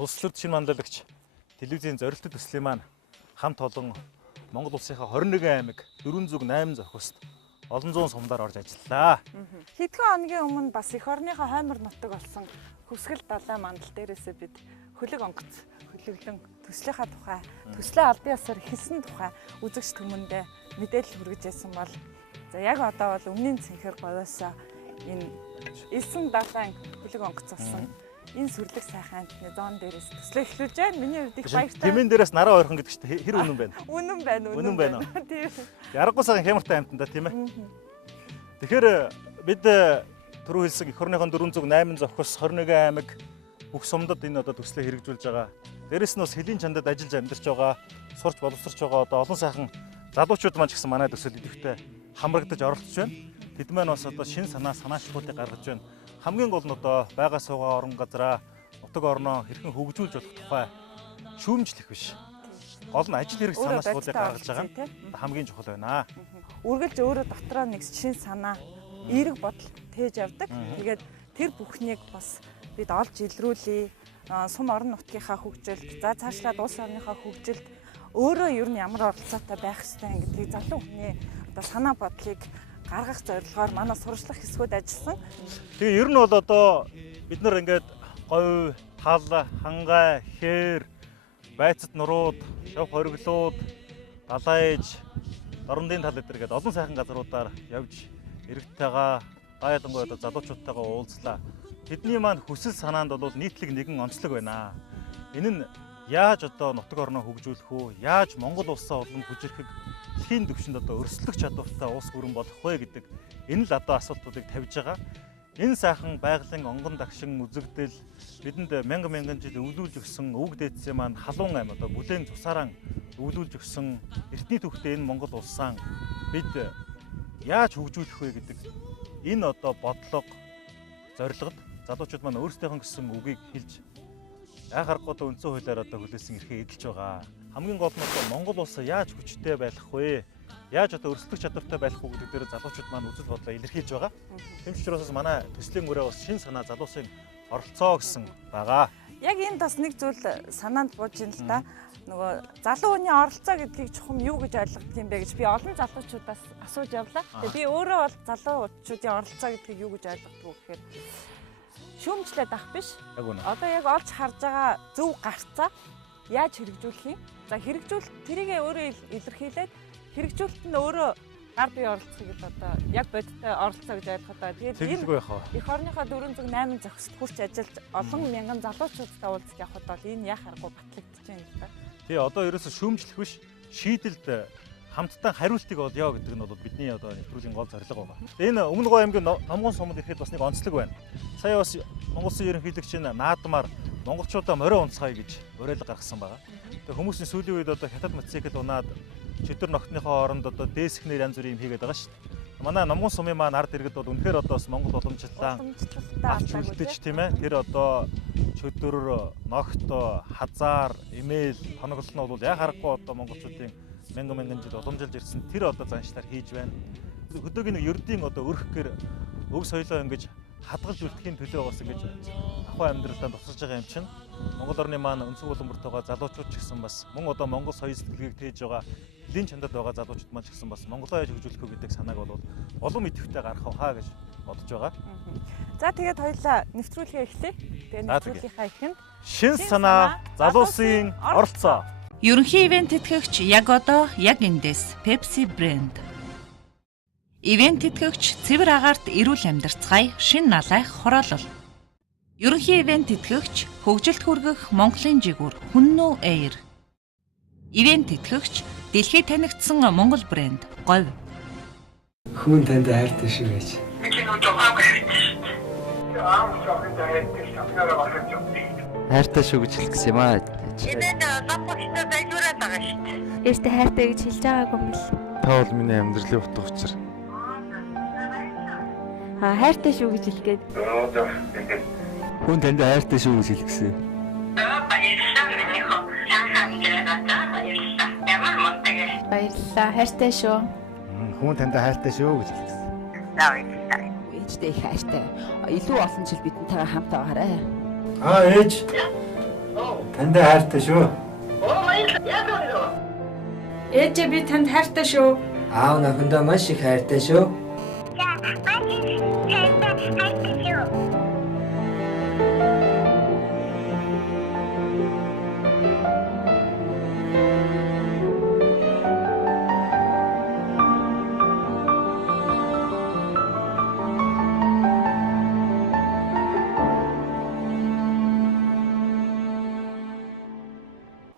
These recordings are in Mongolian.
Улс төрд шинэ манлайлагч телевизийн зорилттой төслийн маань хамт олон Монгол улсынхаа 21 аймаг 408 зохиост олон зуун сумдаар орж ажиллалаа. Хэдхэн хоногийн өмнө бас эх орныхоо хоймор нутаг болсон Хүсгэл далай мандал дээрээсээ бид хөлөг онгоц хөлөглөн төслийнхаа тухай, төслийн албан ёсоор хэлсэн тухай үзэгч түмэндээ мэдээлэл хүргэж байсан бол за яг одоо бол өмнгийн цэнхэр говьосоо энэ элсэн далайн хөлөг онгоц болсон энэ сүрлэг сайхан амтны зоон дээрээс төслөө эхлүүлж байна. Миний хувьд их баяртай. Тэмэн дээрээс нараа ойрхон гэдэг чинь хэр үнэн байна? Үнэн байна. Үнэн байна. Тийм. Яргагүй сайхан хямртай амтанда тийм ээ. Тэгэхээр бид түрүү хэлсэн эх орныхон 408 зохиос 21 аймаг бүх сумдад энэ одоо төслөө хэрэгжүүлж байгаа. Дээрээс нь бас хэлийн чандад ажиллаж амьдарч байгаа, сурч боловсрч байгаа одоо олон сайхан залуучууд маань ч гэсэн манай төсөл идэвхтэй хамрагдаж оролцож байна. Тэд маань бас одоо шин санаачлалуудыг гаргаж байна. Хамгийн гол нь одоо байга суугаа орон газраа нутаг орноо хэрхэн хөгжүүлж болох тухай шүүмжлэх биш. Гол нь ажил хэрэг санаачлалуудыг гаргаж байгаа нь хамгийн чухал байна. Үргэлж өөрөө дотроо нэг шин санаа, эерэг бодол тээж явдаг. Тэгээд тэр бүхнийг бас бид олж илрүүлээ. Сум орон нутгийнхаа хөгжилд, за цаашлаад улс орныхоо хөгжилд өөрөө ер нь ямар оролцоотой байх ёстой гэдгийг залуу хүний одоо санаа бодлыг гаргах зорилгоор манай сурчлах хэсгүүд ажилласан. Тэгээ ер нь бол одоо бид нар ингээд говь, тал, хангай, хээр, байцад нурууд, шав хориглууд, далайж, дорндын тал гэдэг гээд олон сайхан газруудаар явж иргэдтэйгээ гайдангуй одоо залуучуудтайгаа уулзлаа. Тэдний маань хүсэл санаанд бол нийтлэг нэгэн онцлог байна. Энэ нь яаж одоо нутаг орноо хөгжүүлэх үү? Яаж Монгол улсаа улам хүчрэхэг дэлхийн түвшинд одоо өрсөлдөх чадвартай улс гүрэн болох вэ гэдэг энэ л одоо асуудлуудыг тавьж байгаа. Энэ сайхан байгалийн онгон дагшин үзэгдэл бидэнд мянган жил өвлүүлж өгсөн өвөг дээдсээ маань халуун ам одоо бүлээн цусаараа өвлүүлж өгсөн эртний түүхтэй энэ Монгол улсаа бид яаж хөгжүүлэх вэ гэдэг энэ одоо бодлого зорилгод залуучууд маань өөрсдийнх нь гэсэн үгийг хэлж яа харахгүй одоо үндсэн хуулиар одоо хүлээсэн эрхээ эдэлж байгаа. Хамгийн гол нь одоо Монгол улс яаж хүчтэй байх вэ? Яаж одоо өрсөлдөх чадвартай байх вэ гэдэг дээр залуучууд маань үзэл бодлоо илэрхийлж байгаа. Тэм учраас манай төслийн үрээ бас шин санаа залуусын оролцоо гэсэн байгаа. Яг энд бас нэг зүйл санаанд бууж ин л да. Нөгөө залуу хүний оролцоо гэдгийг чухам юу гэж ойлгох юм бэ гэж би олон залуучуудаас асууж явлаа. Тэгээ би өөрөө бол залуучуудын оролцоо гэдгийг юу гэж ойлгодог вэ гэхээр шүүмжлээд ах биш. Одоо яг олж харж байгаа зөв гарцаа яаж хэрэгжүүлэх юм? За тэрийгээ өөрөө илэрхийлээд хэрэгжүүлэлт нь өөрөө гар бие оролцох гэдэг одоо яг бодиттой оролцоо гэж ойлгох одоо тэгээд эх орныхоо 408 зохист хүрч ажиллаж олон мянган залуучуудтай уулзах явхад бол энэ яа харахгүй батлагдаж байна л да. Тий одоо ерөөсө шүүмжлэх биш шийдэлд хамтдаа хариултыг олё гэдэг нь бол бидний одоо нэвтрүүлгийн гол зорилго байна. Энэ Өмнө Говь аймгийн Номгон сумд ирэхэд бас нэг онцлог байна. Сая бас Монгол Улсын ерөнхийлөгч наадмаар монголчуудаа морио унцгаая гэж уриалга гаргасан байгаа. Тэгээ хүмүүсийн сүүлийн үед одоо хятад мотоцикл унаад чөтөр ногтныхоо оронд одоо дээсхнэр янз бүрийн юм хийгээд байгаа шүү дээ. Манай Номгон сумын маань ард иргэд бол үнэхээр одоо бас Монгол уламжлалаа авч үлдээж тийм ээ. Тэр одоо чөтөр, ногт, хазаар, эмээл, тоноглол нь бол яа харахгүй одоо монголчуудын мянган жил уламжилж ирсэн тэр одоо заншлаар хийж байна. Хөдөөгийн нэг ердийн одоо өрхгөр өг соёлоо ингэж хадгалж үлдэхийн төлөө бас ингэж ахуй амьдралдаа тусалж байгаа юм чинь Монгол орны маань өнцөг уламбартайгаа залуучууд ч гэсэн бас мөн одоо Монгол соёл сэтгэлгээг тээж байгаа хэлийн чандад байгаа залуучууд маань ч гэсэн бас Монголоо яаж хөгжүүлэх вэ гэдэг санааг бол олон идэвхтэй гаргах хаа гэж бодож байгаа. За тэгээд хоёулаа нэвтрүүлгээ эхлэе. Тэгээд нэвтрүүлгийнхаа эхэнд шин санаа залуусын оролцоо. Ерөнхий ивент тэтгэгч яг одоо яг эндээс Pepsi брэнд. Ивент тэтгэгч цэвэр агаарт эрүүл амьдарцгаая шин налайх хороолол. Ерөнхий ивент тэтгэгч хөгжилд хүргэх Монголын жигүүр Хүннүү Air. Ивент тэтгэгч дэлхийд танигдсан Монгол брэнд Говь. Хүн танд хайртай шүү гэж. Хайртай шүү гэж хэлэх юм аа. Энд лапочтой байлгураад байгаа шүү дээ. Ээжтэй хайртай гэж хэлж байгаагүй юм л. Та бол миний амьдралын утга учир. Хайртай шүү гэж хэлгээд. Хүн танд хайртай шүү гэж хэлгэсэн. Баярлалаа. Хайртай шүү. Хүн танд хайртай шүү гэж хэлгэсэн. Ээжтэй хайртай. Илүү олон жил бидэнтэйгээ хамт байгаарай. Ээж. Тандаа хайртай шүү. Ээжээ би танд хайртай шүү. Аав охиндоо маш их хайртай шүү.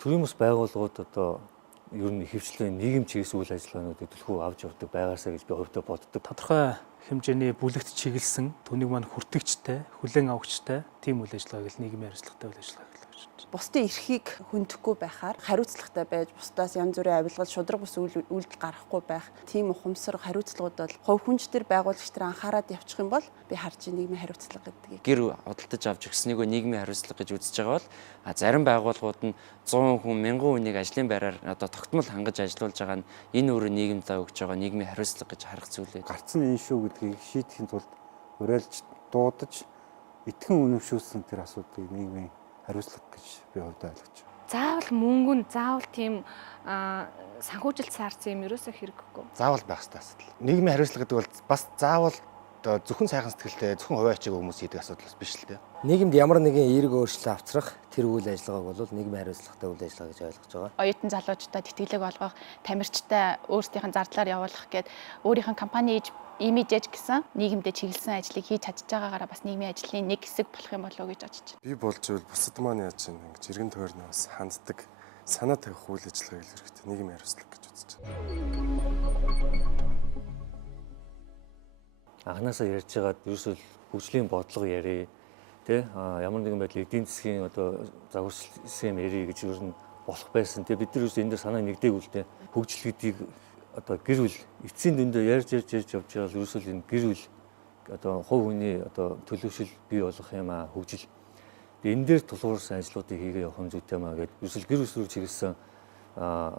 Төрийн бас байгууллагууд одоо ер нь ихэвчлэн нийгэм чигээс үйл ажиллагаануудыг төлхөө авч явдаг байгаасаа гэж би хувьдаа боддог. Тодорхой хэмжээний бүлэгт чиглэсэн түүнийг маань хүртэгчтэй, хүлээн авахчтай тийм үйл ажиллагааг л нийгмийн хариуцлагатай үйл ажиллагаа гэж бодож байна. Бусдын эрхийг хөндөхгүй байхаар хариуцлагатай байж бусдаас янз бүрийн авилгал шудраг бус үйлдэл гаргахгүй байх тийм ухамсар хариуцлагууд бол хувь хүнч төр байгуулагч төр анхаарал явуучих юм бол би харж нийгмийн хариуцлага гэдгийг гэр худалдаж авч өгснийгөө нийгмийн хариуцлага гэж үзэж байгаа бол зарим байгууллагууд нь 100 хүн 1000 хүнийг ажлын байраар одоо тогтмол хангаж ажилуулж байгаа нь энэ өөрөө нийгэмдээ өгж байгаа нийгмийн хариуцлага гэж харах зүйл ээ. Гарцсан энэ шүү гэдгийг шийдэхин тулд уриалж дуудаж итгэн үнэмшүүлсэн тэр асуудлыг нийгмийн хариуцлага гэж би хувьдаа ойлгож байна. Заавал мөнгө нь заавал тийм санхүүжилт саарсан юм ерөөсөө хэрэггүй. Заавал байх ёстой асуудал. Нийгмийн хариуцлага гэдэг бол бас заавал зөвхөн сайхан сэтгэлтэй, зөвхөн хувийн ачааг хүмүүс хийдэг асуудал биш л дээ. Нийгэмд ямар нэгэн эерэг өөрчлөлт авчрах тэр үйл ажиллагааг бол нийгмийн хариуцлагатай үйл ажиллагаа гэж ойлгож байгаа. Оюутан залуучуудад итгэлэг олгох, тамирчтай өөрсдийнх нь зардлаар явуулах гээд өөрийнх нь компани имиж ээж гэсэн нийгэмдээ чиглэсэн ажлыг хийж чадж байгаагаараа бас нийгмийн ажлын нэг хэсэг болох юм болов уу гэж бодож байна. Би болж ивэл бусад маань яаж юм ингэж эргэн тойрны бас ханддаг санаа тавих үйл ажиллагааг л хэрэгтэй нийгмийн хариуцлага гэж үзэж байна. Анханасаа ярьж байгаад ерөөсөө хөгжлийн бодлого ярив. Тэ ямар нэгэн байдлаар эдийн засгийн одоо загварчлсан ярив гэж ер нь болох байсан. Тэ бид нар ерөөсөө энэ дээр санаа нэгдээгүй л дээ. Хөгжил гэдгийг одоо гэр бүл эцсийн дөндөө ярьж явж байгаа л ерөөсөө энэ гэр бүл одоо хувь хүний одоо төлөвшил бий болгох юм аа хөгжил. Энэ дээр тулгуурсан ажлуудыг хийгээ явах юм зүйтэй маа гэдэг ерөөсөө гэр бүл рүү чиглэсэн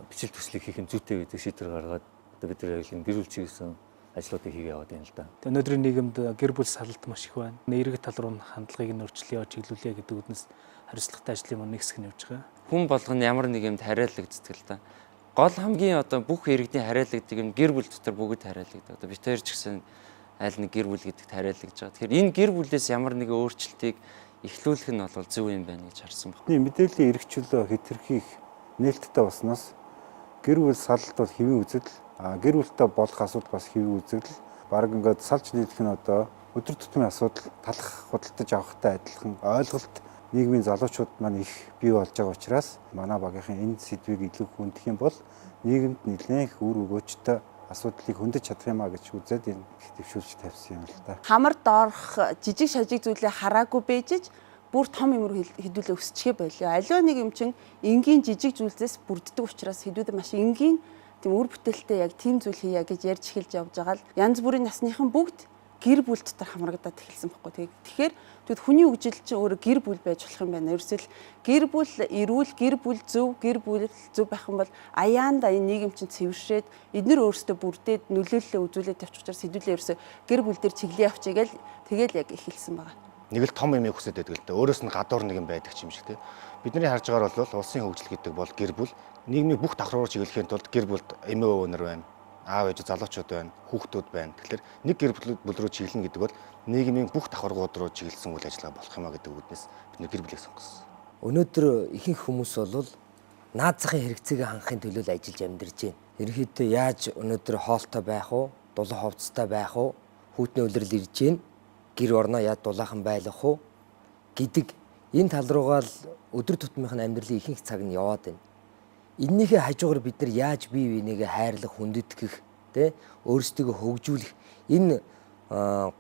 бичил төслийг хийх нь зүйтэй гэдэг шийдвэр гаргаад одоо бид нар яг энэ гэр бүл чиглэсэн ажлуудыг хийгээ яваад байна л да. Тэгээ өнөөдрийн нийгэмд гэр бүл салалт маш их байна. Эерэг тал руу хандлагыг нь өөрчлөе, чиглүүлээ гэдэг үднэс хариуцлагатай ажлын маань нэг хэсэг нь явж байгаа. Хүн болгоно ямар нэг юмд хариалагддаг л да. Гол хамгийн одоо бүх иргэдийн хариалагддаг юм гэр бүл дотор бүгд хариалагддаг. Одоо бид хоёр ч гэсэн аль нэг гэр бүл гэдэгт хариалагдж байгаа. Тэгэхээр энэ гэр бүлээс ямар нэгэн өөрчлөлтийг эхлүүлэх нь бол зөв юм байна гэж харсан байна. Мэдээллийн эрхчлөө хэтэрхийх нээлттэй болсноос гэр бүл салалт бол хэвийн үзэгдэл, гэр бүлтэй болох асуудал бас хэвийн үзэгдэл. Бараг ингээд салж нийлэх нь одоо өдөр тутмын асуудал талах худалдаж авахтай адилхан ойлголт нийгмийн залуучууд маань их бий болж байгаа учраас манай багийнхан энэ сэдвийг илүү хүндэх юм бол нийгэмд нэлээх үр өгөөжтэй асуудлыг хөндөж чадах юмаа гэж үзээд энэ төвшүүлж тавьсан юм л да. Хамар доорх жижиг шажиг зүйлээ хараагүй бэжж бүр том юм руу хэдүүлээ өсчихээ болоо. Аливаа нэг юм чин энгийн жижиг зүйлсээс бүрддэг учраас хэдүүлээ маш энгийн тийм үр бүтээлтэй яг тийм зүйл хийя гэж ярьж эхэлж явж байгаа л янз бүрийн насныхан бүгд гэр бүл дотор хамрагдаад эхэлсэн байхгүй. Тэгэхээр тэгэд хүний хөгжил чинь өөрөө гэр бүл байж болох юм байна. Ерөөсөл гэр бүл эрүүл, гэр бүл зөв байх юм бол аяанда энэ нийгэм чинь цэвэршээд эдгээр өөрсдөө бүрдээд нөлөөллөө үзүүлээд явчих учраас хэдүүлээ ерөөсөө гэр бүл дээр чиглэе явчих гээл тэгэл яг эхэлсэн байгаа. Нэг л том юм хүсэж байдаг л дээ. Өөрөөс нь гадуур нэг юм байдаг юм шиг тий. Бидний харж байгаагаар бол улсын хөгжил гэдэг бол гэр бүл нийгмийн бүх давхруугаар чиглэхийн тулд гэр бүлд эмээ өвөнөр байна. Аав ээж залуучууд байна, хүүхдүүд байна. Тэгэхээр нэг гэр бүл рүү чиглэнэ гэдэг бол нийгмийн бүх давхаргууд руу чиглэсэн үйл ажиллагаа болох юм а гэдэг үднэс бид гэр бүлийг сонгосон. Өнөөдөр ихэнх хүмүүс бол наад захын хэрэгцээг хангахын төлөө ажиллаж амьдарч байна. Ерөнхийдөө яаж өнөөдөр хоолтой байх уу, дулаан хувцастай байх уу, хүүтний улирал ирж гин, гэр орноо яаж дулаахан байлгах уу гэдэг энэ тал руугаа л өдөр тутмынхын амьдралын ихэнх цаг нь яваад байна. Эннийхээ хажуугаар бид нар яаж бие бинийгээ хайрлах, хүндэтгэх, тэ өөрсдийгөө хөгжүүлэх энэ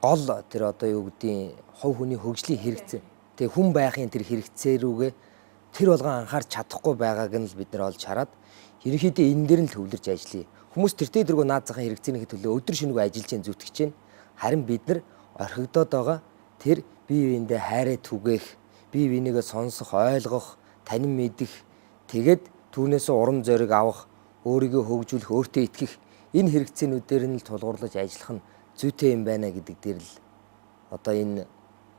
гол тэр одоо юу гэдгийг хувь хүний хөгжлийн хэрэгцээ. Тэг хүн байхын тэр хэрэгцээ рүүгээ тэр болгон анхаарч чадахгүй байгааг нь л бид нар олж хараад ерөнхийдөө энэ дээр нь л төвлөрж ажиллая. Хүмүүс тэр тэргөө наад захын хэрэгцээний төлөө өдөр шөнөгүй ажиллаж чинь зүтгэж чинь харин бид нар орхигдоод байгаа тэр бие биендээ хайраа түгээх, бие бинийгээ сонсох, ойлгох, танин мэдэх тэгээд түүнээс урам зориг авах, өөрийгөө хөгжүүлэх, өөртөө итгэх энэ хэрэгцээнүүдээр нь л тулгуурлаж ажиллах нь зүйтэй юм байна гэдэг дээр л одоо энэ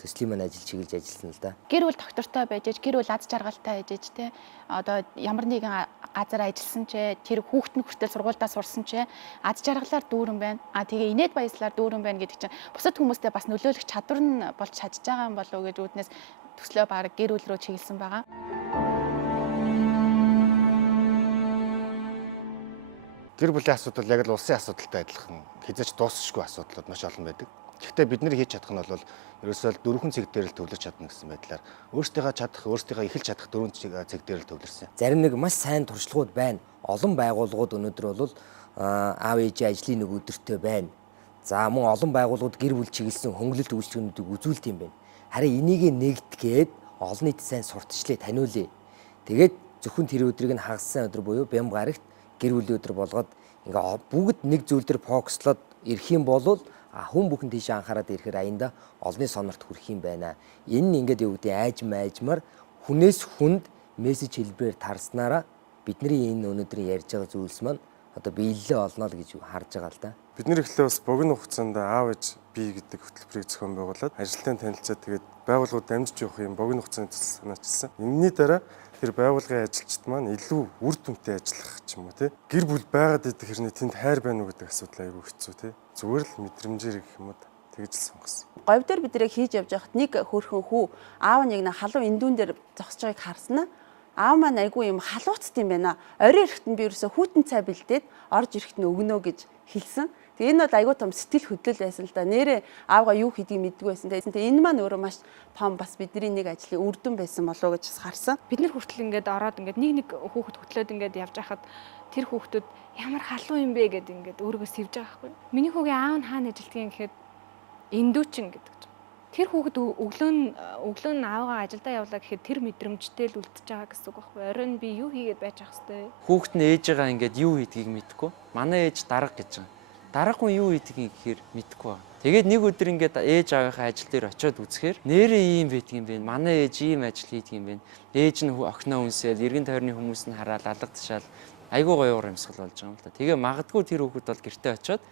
төслийн маань ажил чиглэж ажилласан л да. Гэр бүл доктортой байж ээж, гэр бүл аз жаргалтай байж ээж те. Одоо ямар нэгэн газар ажилласан ч тэр хүүхэд нь хүртэл сургуульдаа сурсан ч аз жаргалаар дүүрэн байна. Тэгээ инээд баяслаар дүүрэн байна гэдэг чинь бусад хүмүүстээ бас нөлөөлөх чадвар нь болж чадж байгаа юм болов уу гэж үүднээс төслөө баг гэр бүл рүү чиглэсэн байгаа. Гэр бүлийн асуудал яг л улсын асуудалтай адилхан хязгаарч дуусахгүй асуудлууд маш олон байдаг. Гэхдээ бид нар хийж чадах нь бол ерөөсөө 4 цэг дээр л төвлөрч чадна гэсэн байдлаар өөрсдийнхөө чадах, өөрсдийнхөө эхэлж чадах 4 цэг дээр л төвлөрсөн. Зарим нэг маш сайн туршлагууд байна. Олон байгууллагууд өнөөдөр бол аав ээжийн ажлын нэг өдөртөө байна. За мөн олон байгууллагууд гэр бүл чиглэсэн хөнгөлөлт үйлчлэгүүдийг үзүүлдэг юм байна. Харин энийг нэгтгээд олон нийт сайн сурталчлаа таниулъя. Тэгээд зөвхөн тэр өдрийг нь хагассан өдөр буюу бям гарагт гэр бүлийн өдөр болгоод ингээ бүгд нэг зүйл дээр фокуслоод ирэх юм бол хүн бүхэн тийш анхаарал ирэхээр аянда олонний сонорт хүрэх юм байна. Энэ нь ингээд юу гэдэг айжмаар хүнээс хүнд мессеж хэлбэрээр тарснараа бидний энэ өнөөдрийн ярьж байгаа зүйлс маань одоо биелэлээ олно л гэж харж байгаа л да. Бид нэр ихлээр бас богино хугацаанд аав ээж бие гэдэг хөтөлбөрийг зохион байгуулад ажилтнаа танилцаад тэгээд байгууллагууд дамжиж явах юм богино хугацааны төсөл санаачилсан. Энэний дараа тэр байгууллагын ажилчид маань илүү үр дүнтэй ажиллах ч юм уу тий. Гэр бүл байгаад идэх хэрнээ тэнд хайр байна уу гэдэг асуудал айгүй хэцүү тий. Зүгээр л мэдрэмжээр гэх юм уу тэгж л сонгосон. Говь дээр бид нэрийг хийж явж байхад нэг хөөрхөн хүү аав нэг халуун эндүүн дээр зогсож байгааг харснаа аав маань айгүй юм халууцт юм байна. Орой ирэхэд нь би ерөөсө хүүтэн цай бэлдээд орж ирэхэд нь өгнө гэж хэлсэн. Тэгээ энэ бол айгүй том сэтгэл хөдлөл байсан л да. Нэрээ аавгаа юу хийдгийг мэдгүй байсан. Тэгээ энэ маань өөрөө маш том бас бидний нэг ажлын үр дүн байсан болов уу гэж харсан. Бид нар хүртэл ингээд ороод ингээд нэг хүүхэд хөтлөөд ингээд явж байхад тэр хүүхдүүд ямар халуун юм бэ гэдээ ингээд өөрийгөө сэвж байгаа байхгүй. Миний хүүгийн аав нь хаана ажилтгийг гэхэд эндүүчин гэдэг. Тэр хүүхэд өглөө нь аавгаа ажилдаа явлаа гэхэд тэр мэдрэмжтэй л үлдчихэж байгаа гэсэн үг байхгүй. Оройн би юу хийгээд байж ах хэвтэй. Хүүхэд нь ээжээгаа ингээд юу хийдгийг мэдэхгүй. Манай ээж дарга гэж байгаа. Дараагүй юу хийдгийг гэхээр мэдэхгүй байна. Тэгээд нэг өдөр ингээд ээж аавынхаа ажил дээр очиод үзэхээр нэрээ ийм байдаг юм бэ. Манай ээж ийм ажил хийдэг юм бэ. Ээж нь охиноо үнсээл, эргэн тойрны хүмүүс нь хараад алга тушаал айгүй гоё урамсгал болж байгаа юм л да. Тэгээ магадгүй тэр хүүхэд бол гэртээ очиод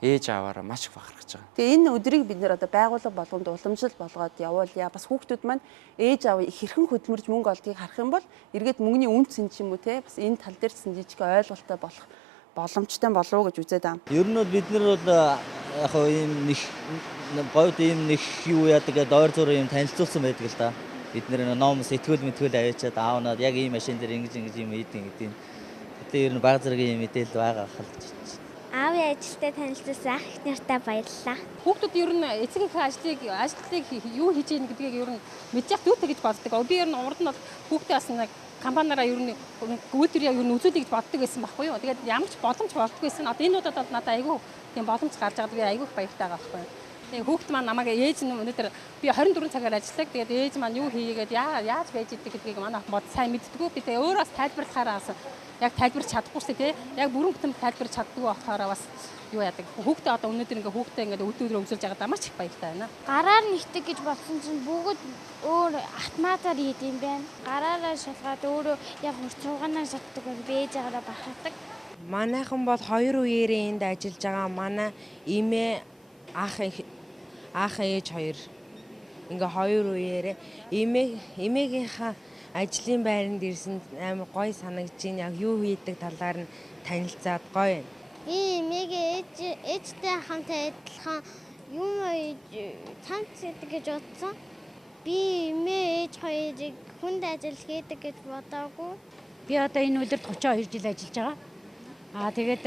ээж аваараа маш их бахархаж байгаа. Тэгээ энэ өдрийг бид нэр одоо байгууллага болгонд уламжлал болгоод явуулъя. Бас хүүхдүүд маань ээж аав хэрхэн хөдөлмөрж мөнгө олдгийг харах юм бол эргээд мөнгөний үнц нь ч юм уу те бас энэ тал дээр ч жижиг ойлголттой болох боломжтой болов уу гэж үзээд байгаа. Ер нь бол бид нар бол яг ийм нэг говьд ийм нэг юу яадаг гэдэг ойр зураг юм танилцуулсан байдаг л да. Бид нэр ном сэтгүүл мэтгүүл авчиад аавнаад яг ийм машин дээр ингэж юм хийдэг гэдэг. Гэтэ ер нь баг зэргийн мэдээлэл байгаа хэл. Аавын ажилтай танилцуулсан ах их нартай баярлалаа. Хүүхдүүд ер нь эцэгийнхээ ажлыг юу хийж ийн гэдгийг ер нь мэдчих дүүтэй гэж боддог. Би ер нь урд нь бол хүүхдээ бас нэг компаниараа ер нь гүйдэр яг ер нь үзүүлэх гэж боддог байсан байхгүй юу. Тэгээд ямар ч боломж болдгоо байсан. Одоо энэ удаад бол надад айгүй тийм боломж гарч байгаа. Би айгүй баяртай байгаа байхгүй юу. Тэгээ хүүхд маань намайг ээж нь өнөөдөр би 24 цагаар ажилладаг. Тэгээд ээж маань юу хийгээд яаж байж идэг гэдгийг манай бод сайн мэддэггүй. Би тэгээ өөрөөс тайлбарлахаараа яг тайлбарч чадахгүй шүү дээ. Яг бүрэн бүтэн тайлбарч чаддгүй болохоор бас юу яадаг. Хүүхдээ одоо өнөөдөр ингээ хүүхдээ ингээ өдөрөөр өмсөлж байгаад маш их баяртай байна. Гараар нэгтэг гэж бодсон чинь бүгд өөр автоматар хийд юм байна. Гараараа шалгаад өөрөө яг хурцууганаа шатдаг би ээжээрээ бахархдаг. Манайхан бол 2 үеэрээ энд ажиллаж байгаа. Манай эмээ ах ээж 2 ингээ 2 үеэрээ эмээгийнхаа ажлын байранд ирсэн амар гоё санагдаж байна. Яг юу хийдэг талаар нь танилцаад гоё байна. Би эмээгээ ээжтэй хамтаа адилхан юм цамц гэдэг гэж бодсон. Би эмээ ээж хоёрыг хүнд ажил хийдэг гэж бодоогүй. Би одоо энэ үлрэлд 32 жил ажиллаж байгаа. Тэгээд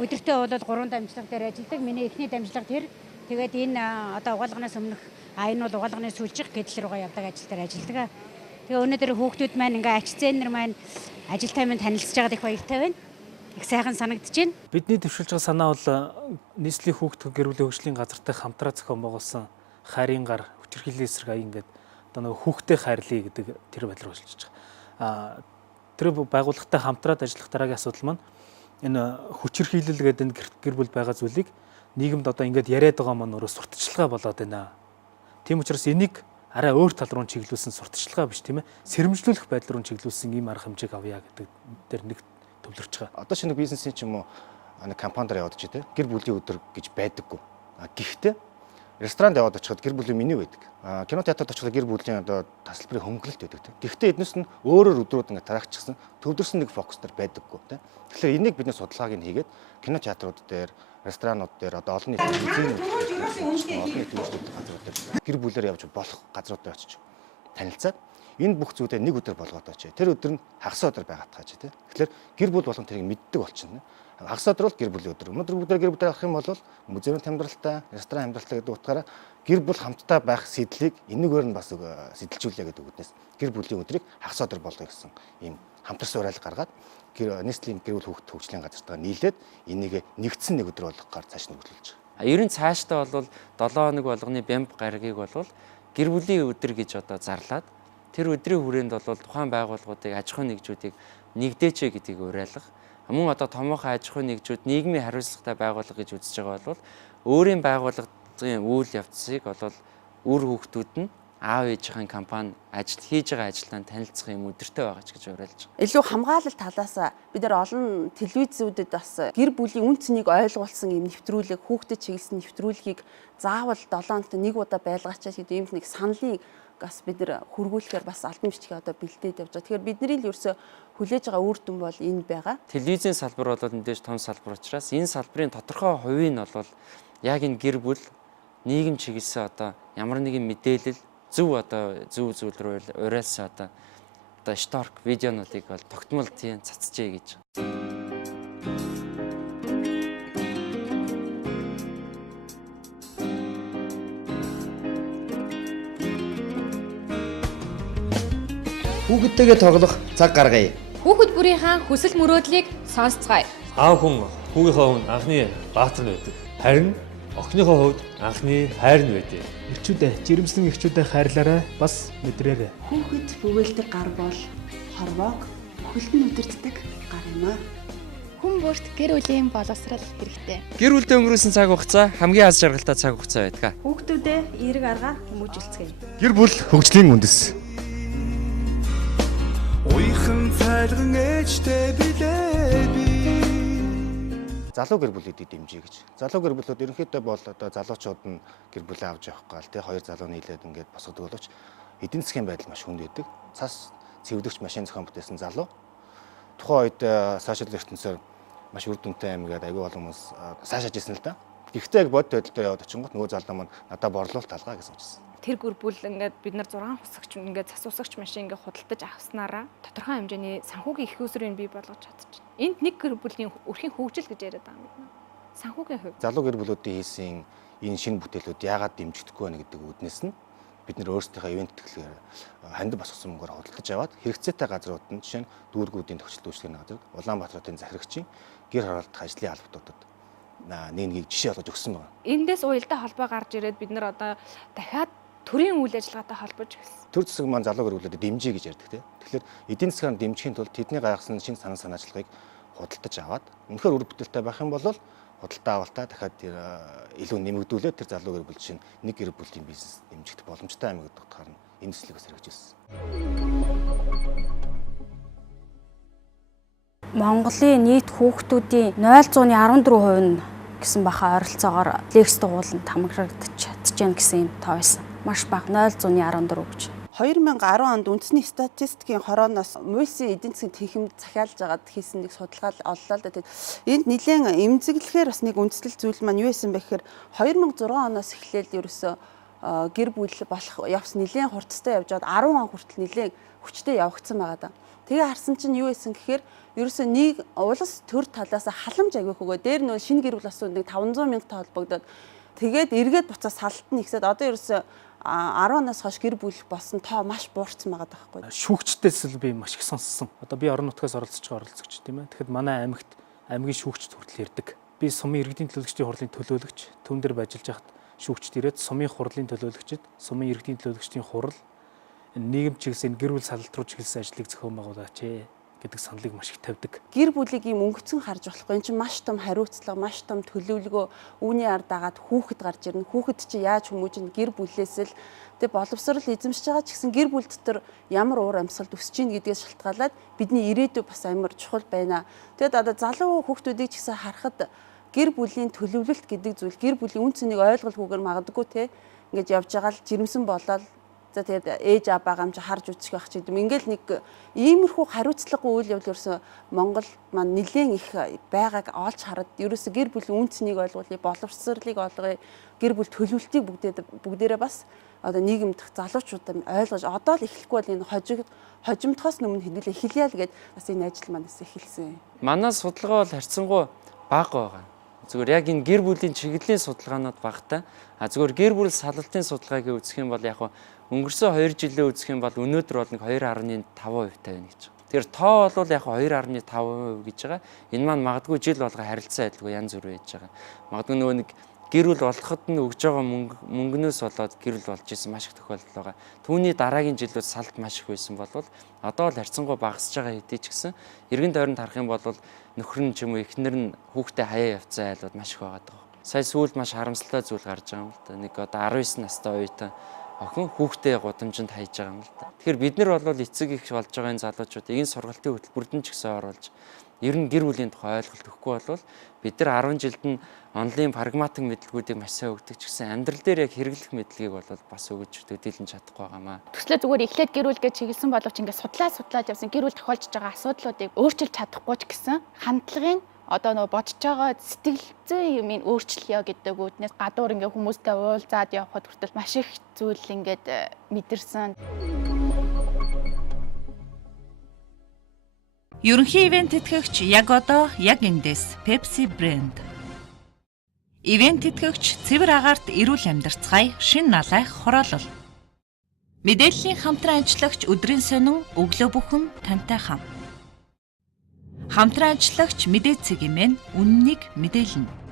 өдөртөө бол 3 дамжлага дээр ажилладаг. Миний эхний дамжлага тэр. Тэгээд энэ одоо угаалганаас өмнөх энэ бол угаалганы сүүлжих гэдэл рүүгээ явдаг ажил дээр ажилладаг. Тэгээ өнөөдөр хүүхдүүд маань ингээ ач зээнэр маань ажилтай минь танилцж байгаад их баяртай байна. Их сайхан санагдаж байна. Бидний төвшилж байгаа санаа бол нийслэлийн хүүхдийн гэр бүлийн хөгжлийн газартай хамтраа зохион байгуулсан хайрын гар хүчирхийллийн эсрэг аян гэдэг одоо нэг хүүхдэд хайрлая гэдэг тэр байдлаар болчихж байгаа. Тэр байгууллагатай хамтраад ажиллах дараагийн асуудал маань энэ хүчирхийлэл гэдэг энэ гэр бүл байгаа зүйлийг нийгэмд одоо ингээд яриад байгаа маань өөрөө сурталчилгаа болоод байна. Тийм учраас энийг арай өөр тал руу чиглүүлсэн сурталчилгаа биш тийм ээ. Сэрэмжлүүлэх байдал руу чиглүүлсэн ийм арга хэмжээг авъя гэдэг дээр нэг төвлөрч байгаа. Одоо шинэ бизнесийн ч юм уу нэг компанидаар яваад ч тийм гэр бүлийн өдөр гэж байдаггүй. Гэхдээ ресторанд яваад очиход гэр бүлийн меню байдаг. Кино театрт очиход гэр бүлийн одоо тасалбарын хөнгөлөлт байдаг. Гэхдээ эднээс нь өөрөөр өдрүүд ингээд тараагчсан төвлөрсөн нэг фокус төр байдаггүй тийм. Тэгэхээр энийг бидний судалгааг нь хийгээд кино театрууд дээр, ресторанууд дээр одоо олон нийтийн гэр бүлээр явж болох газруудаар очиж танилцаад энэ бүх зүйлээ нэг өдөр болгоод очие. Тэр өдөр нь хагас өдөр байгаатгаач тийм. Тэгэхээр гэр бүл болгон тэрийг мэддэг болчихно. Хагас өдөр бол гэр бүлийн өдөр. Өнөөдөр бүгдээ гэр бүлтэй авах юм бол музейн амьдралтай, ресторан амьдралтай гэдэг утгаараа гэр бүл хамтдаа байх сэдлийг энэгээр нь бас сэдэлжүүлээ гэдэг үгнээс гэр бүлийн өдрийг хагас өдөр болгоё гэсэн ийм хамтарсан уриалга гаргаад нийслэлийн гэр бүл хүүхд хөгжлийн газартаа нийлээд энийг нэгдсэн нэг өдөр болгохоор цааш нь хөгжүүлж байгаа. Ер нь цаашдаа бол 7 хоног болгоны бямб гарагийг бол гэр бүлийн өдөр гэж одоо зарлаад тэр өдрийн хүрээнд бол тухайн байгууллагуудыг аж ахуйн нэгжүүдийг нэгдээч гэдгийг уриалгах. Мөн одоо томоохон аж ахуйн нэгжүүд нийгмийн хариуцлагатай байгууллага гэж үзэж байгаа бол өөрийн байгууллагын үйл явцыг бол үр хүүхдүүд нь аав ээжийн компани хийж байгаа ажилтнаа танилцах юм өдөртэй байгаа ч гэж уриалж байгаа. Илүү хамгаалалт талаас бид нар олон телевизүүдэд бас гэр бүлийн үн цэнийг ойлгуулсан юм нэвтрүүлэг, хүүхдэд чиглэсэн нэвтрүүлгийг заавал 7 хоногт нэг удаа байлгаачаа гэдэг юм нэг саналыг бас бид нар хөргүүлэхээр бас албан бичгийн одоо бэлдээд явж байгаа. Тэгэхээр бидний л ерөөсө хүлээж байгаа үр дүн бол энэ байгаа. Телевизийн салбар бол мэдээж том салбар учраас энэ салбарын тодорхой хувийн бол яг энэ гэр бүл нийгэм чиглэсэн одоо ямар нэгэн мэдээлэл зөв зүйл рүү уриалсан одоо шторк видеонуудыг бол тогтмол тийм цацжээ гэж. Хүүхэдтэйгээ тоглох цаг гаргая. Хүүхэд бүрийнхээ хүсэл мөрөөдлийг сонсцгоё. Аав хүн хүүгийнхээ хувьд анхны баатар нь байдаг. Харин охиныхоо хувьд анхны хайр нь байдаг. Эхчүүдээ, жирэмслэн эхчүүдээ хайрлаарай, бас мэдрээрэй. Хүүхэд бүгэлдэг гар бол хорвоог хөлтөн өдөрддөг гар юм аа. Хүн бүрт гэр бүлийн боловсрал хэрэгтэй. Гэр бүлдээ өнгөрөөсөн цаг хугацаа хамгийн аз жаргалтай цаг хугацаа байдаг. Хүүхдүүдээ эерэг аргаар хүмүүжүүлцгээе. Гэр бүл хөгжлийн үндэс. Уйхан цайлган ээжтэй билээ би. Залуу гэр бүлүүдийг дэмжиж гэж. Залуу гэр бүлүүд ерөнхийдөө бол одоо залуучууд нь гэр бүлээ авч явах гал тий хоёр залуу нийлээд ингээд босгодог боловч эдийн засгийн байдал маш хүнд байдаг. Цас цэвэрлэгч машин зохион бүтээсэн залуу. Тухайн үед сошиал ертөнцөөр маш үр дүнтэй юм гээд аягүй олон хүмүүс сайшааж ирсэн л да. Гэхдээ яг бод байдалтай яваад очингот нөгөө залуу маань надад борлуулалт талгаа гэсэн утсан. Тэр гэр бүл ингээд бид нар 6 хусагч ингээд цас усагч машин ингээд худалдаж авснараа тодорхой хэмжээний санхүүгийн их усрыг бий болгож чадчихна. Энд нэг гэр бүлийн өрхийн хөгжил гэж яриад байгаа юм байна. Санхүүгийн хувь. Залуу гэр бүлүүдийн хийсэн энэ шинэ бүтээлүүд яагаад дэмжигдэхгүй байна гэдэг үүднээс нь бид нар өөрсдийнхөө ивент тэтгэлгээр хандив босгосон мөнгөөр худалдаж аваад хэрэгцээтэй газрууд нь жишээ нь дүүргүүдийн төвчлөлт үйлчлэгийн газар, Улаанбаатарын захирагчийн гэр хороолдох ажлын албатуудад нэг жишээ болгож өгсөн байна. Эндээс уялдаа холбоо гарч ирээд бид нар одоо дахиад төрийн үйл ажиллагаатай холбож эхэлсэн. Төр засаг маань залуу гэр бүлүүдэд дэмжиж гэж ярьдаг тийм. Тэгэхээр эдийн засгаар дэмжихийн тулд тэдний гайхсан шинэ санаа санаачлагыг худалдаж аваад үнэхээр үр бүтээлтэй байх юм бол худалдаа авалтаа дахиад илүү нэмэгдүүлээд тэр залуу гэр бүл чинь нэг гэр бүлийн бизнес дэмжигдэх боломжтой юм гэдэг утгаар нь энэ төслийг бас хэрэгжүүлсэн. Монголын нийт хүүхдүүдийн 0.14% нь гэсэн баха ойролцоогоор лекс дугууланд хамрагдаж чадчихна гэсэн юм тоо байсан. Маш бага 0.14 гэж. 2010 онд үндэсний статистикийн хорооноос МОС-ийн эдийн засгийн тэнхимд захиалж агаад хийсэн нэг судалгаа оллоо л да. Энд нэлээд эмзэглэхээр бас нэг үндэслэл зүйл маань юу байсан бэ гэхээр 2006 оноос эхлээд ерөөсөө гэр бүл болох явц нэлээд хурцтай явж аваад 10 он хүртэл нэлээд хүчтэй явагдсан байгаа да. Тэгээ харсан чинь юу байсан гэхээр ерөөсөө нэг улс төр талаас халамж агиох өгөө. Дээр нөө шинэ гэр бүл асууд нэг 500 мянган холбогдоод тэгээд эргээд буцаа салтан ихсээд одоо ерөөсөө 10 оноос хойш гэр бүл болсон тоо маш буурсан байгаа байхгүй. Шүүгчдээс л би маш их сонссон. Одоо би орон нутгаас оролцогч тийм ээ. Тэгэхэд манай аймагт аймгийн шүүгчд хүртэл ирдэг. Би сумын иргэдийн төлөөлөгчдийн хурлын төлөөлөгч түн дээр ажиллаж байхад шүүгчд ирээд сумын хурлын төлөөлөгчд, сумын иргэдийн төлөөлөгчдийн хурал нийгэм чиглэсэн гэр бүл салалт руу чиглэсэн ажлыг зохион байгуулаач гэдэг саналыг маш их тавьдаг. Гэр бүлийг ийм өнгөцөн харж болохгүй. Энэ чинь маш том хариуцлага, маш том төлөвлөгөө үүний ард дагаад хүүхэд гарч ирнэ. Хүүхэд чи яаж хүмүүжинэ гэр бүлээс л тэг боловсрол эзэмшиж байгаа ч гэсэн гэр бүл дотор ямар уур амьсгал өсөж ийн гэдгээс шалтгаалаад бидний ирээдүй бас амар чухал байна. Тэгэд одоо залуу хүүхдүүдийг ч гэсэн харахад гэр бүлийн төлөвлөлт гэдэг зүйл гэр бүлийн үн цэнийг ойлгуулгүйгээр магадгүй те ингэж явж байгаа л жирэмсэн болоод за тэгээд ээж аабаа гамж харж үзэх байх ч гэдэм. Ингээл нэг иймэрхүү хариуцлагагүй үйл явдал ерөөсө Монгол маань нэлээд их байгааг олж хараад ерөөсө гэр бүлийн үн цэнийг ойлгуулъя, боловсролыг олгоё, гэр бүл төлөвлөлтийг бүгдээрээ бас одоо нийгэмд залуучуудаа ойлгож одоо л эхлэхгүй бол энэ хожимдохоос өмнө хэдүүлээ эхэлье л гээд бас энэ ажил манаас эхэлсэн. Манай судалгаа бол харьцангуй бага байгаа. Зүгээр яг энэ гэр бүлийн чиглэлийн судалгаанууд багтай. Зүгээр гэр бүл салалтын судалгааг үзэх юм бол яг өнгөрсөн 2 жилээ үзэх юм бол өнөөдөр бол нэг 2.5% тавина гэж. Тэгэхээр тоо бол яг 2.5% гэж байгаа. Энэ маань магадгүй жил болго харилцан адилгүй янз бүр байж байгаа. Магадгүй нөгөө нэг гэр бүл болоход нь өгж байгаа мөнгнөөс болоод гэр бүл болж исэн маш их тохиолдол байгаа. Түүний дараагийн жилүүд салт маш их байсан болвол одоо л харьцангуй багасж байгаа хэдий ч гэсэн эргэн тойронд харах юм бол нөхөр нь ч юм уу эхнэр нь хүүхдээ хаяа явцсан айлууд маш их байгаа даа. Сая сүүлд маш харамсалтай зүйл гарч байгаа юм л да. Нэг одоо 19 настай оюутан охин хүүхдээ гудамжинд хайж байгаа юм л да. Тэгэхээр бид нар бол эцэг их болж байгаа энэ залуучуудыг энэ сургалтын хөтөлбөрт нь ч гэсэн оруулж ер нь гэр бүлийн тухай ойлголт өгөхгүй бол бид нар 10 жилд нь онлайн прагматик мэдлгүүдийг маш сайн өгдөг ч гэсэн амьдрал дээр яг хэрэглэх мэдлэгийг бол бас өгөж төдийлэн чадахгүй байгаамаа. Төслөө зүгээр эхлээд гэр бүл гэж чиглэсэн боловч ингээд судлаад явсан гэр бүл тохиолдож байгаа асуудлуудыг өөрчилж чадахгүй ч гэсэн хандлагын одоо нөө бодож байгаа сэтгэл зүйн юм өөрчлөё гэдэг үүднээс гадуур ингээд хүмүүстэй уулзаад явхад хүртэл маш их зүйл ингээд мэдэрсэн. Ерөнхий ивент тэтгэгч яг одоо яг эндээс Pepsi брэнд. Ивент тэтгэгч цэвэр агаарт эрүүл амьдарцгаая шин налайх хороолол. Мэдээллийн хамтран ажиллагч өдрийн сонин өглөө бүхэн тантай хам. Хамтран ажиллагч мэдээ цэгийн үннийг мэдээлнэ.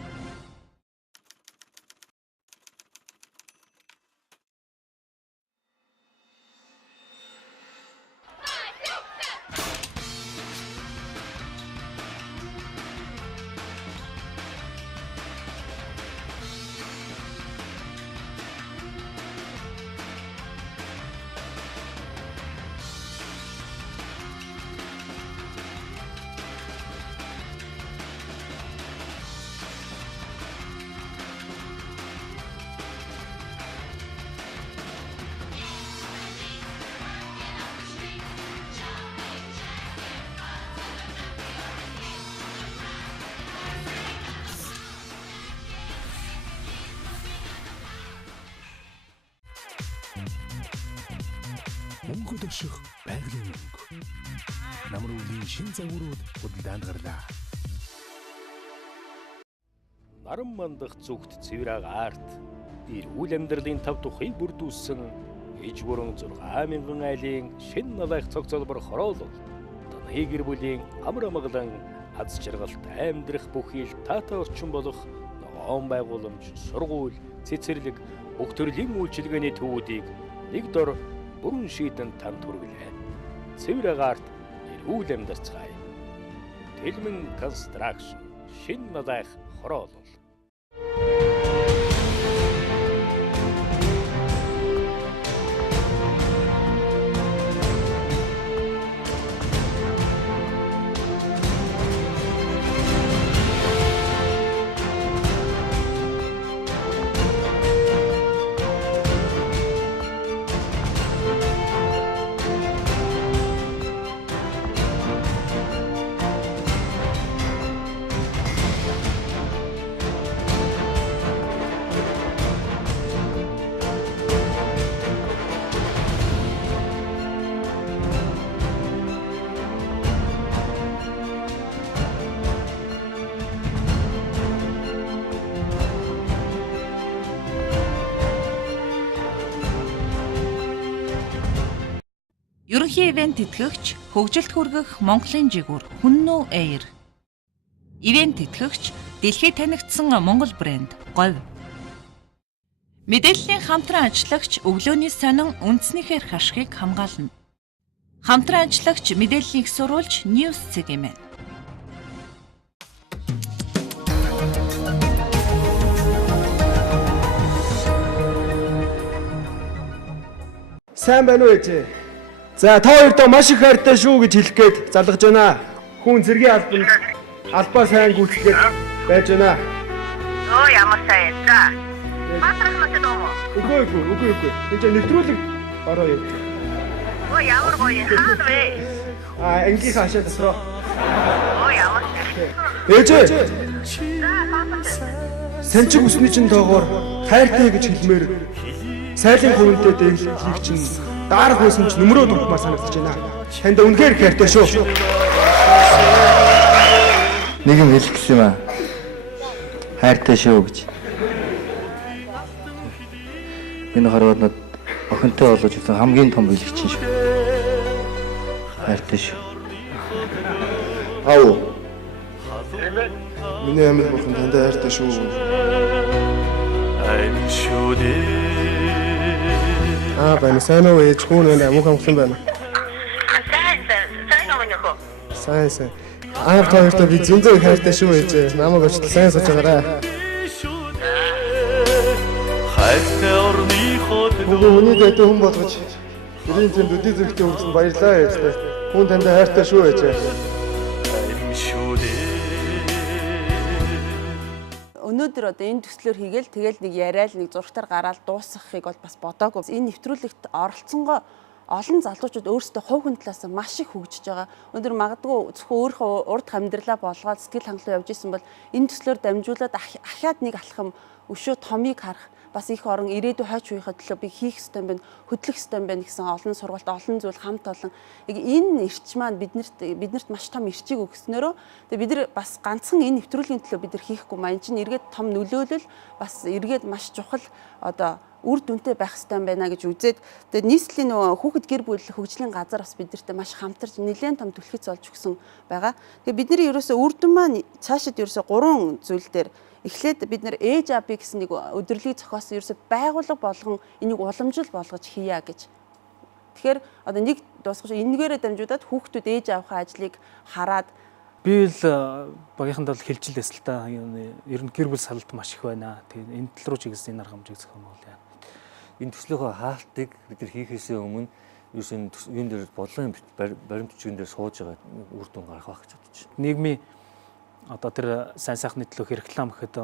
Монгол өшөх байгалийн мөнгө. Намруулийн шин загварууд худалдаанд гарлаа. Наран мандах зүгт цэвэр агаарт эрүүл амьдралын тав тухыг бүрдүүлсэн иж бүрэн 6,000 айлын шин налайх цогцолбор хороолол таны гэр бүлийн амар амгалан аз жаргалт амьдрах бүхий л таатай орчин болох ногоон байгууламж, сургууль, цэцэрлэг, бүх төрлийн үйлчилгээний төвүүдийг нэг дор бүрэн шийдэн танд хүргэлээ. Цэвэр агаарт эрүүл амьдарцгаая. Тэлмэн констракшн шин налайх хороолол. Ерөнхий ивент тэтгэгч хөгжилд хүргэх Монголын жигүүр Хүннүү Air. Ивент тэтгэгч дэлхийд танигдсан Монгол брэнд Говь. Мэдээллийн хамтран ажиллагч өглөөний сонин үндснийхэр хашгийг хамгаална. Хамтран ажиллагч мэдээллийг сурвалж News цэгийн. Сайн байна уу ээжээ? За та хоёртоо маш их хайртай шүү гэж хэлэх гээд залгаж байна. Хүн зэргийн албанд албаа сайн гүйцэтгэхэд Байж байна. Өө ямар сайн за. Матрах мөчд үү? Үгүй. Энд нэвтрүүлэг ороо юу. Өө ямар гоё хаад вэ? Ангийн хаашаа тасраа. Өө ямар сайн. Ээжээ. Санчиг усны чин доогоор хайртай гэж хэлмээр сайлын хувинтэй дэглэх чинь даарах байсан ч нүмрөө дуртмаар санагдаж байна. Танд үнэхээр хайртай шүү. Нэг юм хэлэх гэсэн юм аа. Хайртай шүү гэж. Энэ хорвоод над охинтой болож ирсэн хамгийн том бэлэг чинь шүү. Хайртай шүү. Аав. Миний амир бурхан танд хайртай шүү. Байна сайн уу ээж хүн энэ амин хамглан байна. Сайн. Аав хоёртой би зинзээ хайртай шүү ээж. Намайг очтол сайн сууж байгаарай. Хүний дэдэ хүн болгож гэрийн зэнд өдий зэрэгтэй үргэлж баярлаа ээж. Хүн танд хайртай шүү ээж. Өнөөдөр одоо энэ төслөөр хийгээл тэгэл нэг яриад нэг зурагтаар гараад дуусгахыг бол бас бодоогүй. Энэ нэвтрүүлэгт оролцсонгоо олон залуучууд өөрсдөө хувь хүн талаас маш их хөгжиж байгаа. Өнөөдөр магадгүй зөвхөн өөрийнхөө урд амьдралаа болгоод сэтгэл хангалуун явж исэн бол энэ төслөөр дамжуулаад ахаад нэг алхам өшөө томыг харах бас их орон ирээдүйн хойч үеийнхээ төлөө би хийх ёстой юм байна, хөдлөх ёстой юм байна гэсэн олон сургалт, олон зүйл хамт олон. Яг энэ эрч маань биднэрт маш том эрчийг өгснөөрөө тэгээ бид нар бас ганцхан энэ нэвтрүүлгийн төлөө бид нар хийхгүй маань чинь эргээд том нөлөөлөл бас эргээд маш чухал одоо үр дүнтэй байх ёстой юм байна гэж үзээд тэгээ нийслэлийн нөгөө хүүхэд гэр бүл хөгжлийн газар бас бидэртээ маш хамтарч нэлээд том түлхэц олж өгсөн байгаа. Тэгээ бидний ерөөсөө үр дүн маань цаашид ерөөсөө 3 зүйл дээр эхлээд бид нэр ээж аавыг гэсэн нэг өдөрлөгийг зохиосон ерөөсөй байгууллага болгон энийг уламжил болгож хийя гэж. Тэгэхээр одоо нэг дуусгаж энэгээрээ дамжуулаад хүүхдүүд ээж аавынхаа ажлыг хараад би л багийнханд бол хэлжилээс л та ер нь гэр бүл салалт маш их байна. Тэгээд энэ тал руу чиглэсэн энэ арга хэмжээг зохион байгуулъя. Энэ төслийнхөө хаалтыг бид нар хийхээс өмнө юусэн энэ дээр бодлогын баримт бичгэн дээр сууж байгаа үр дүн гарах байх гэж бодож байна. Нийгмийн одоо тэр сайн сайхны төлөөх реклам гэхэд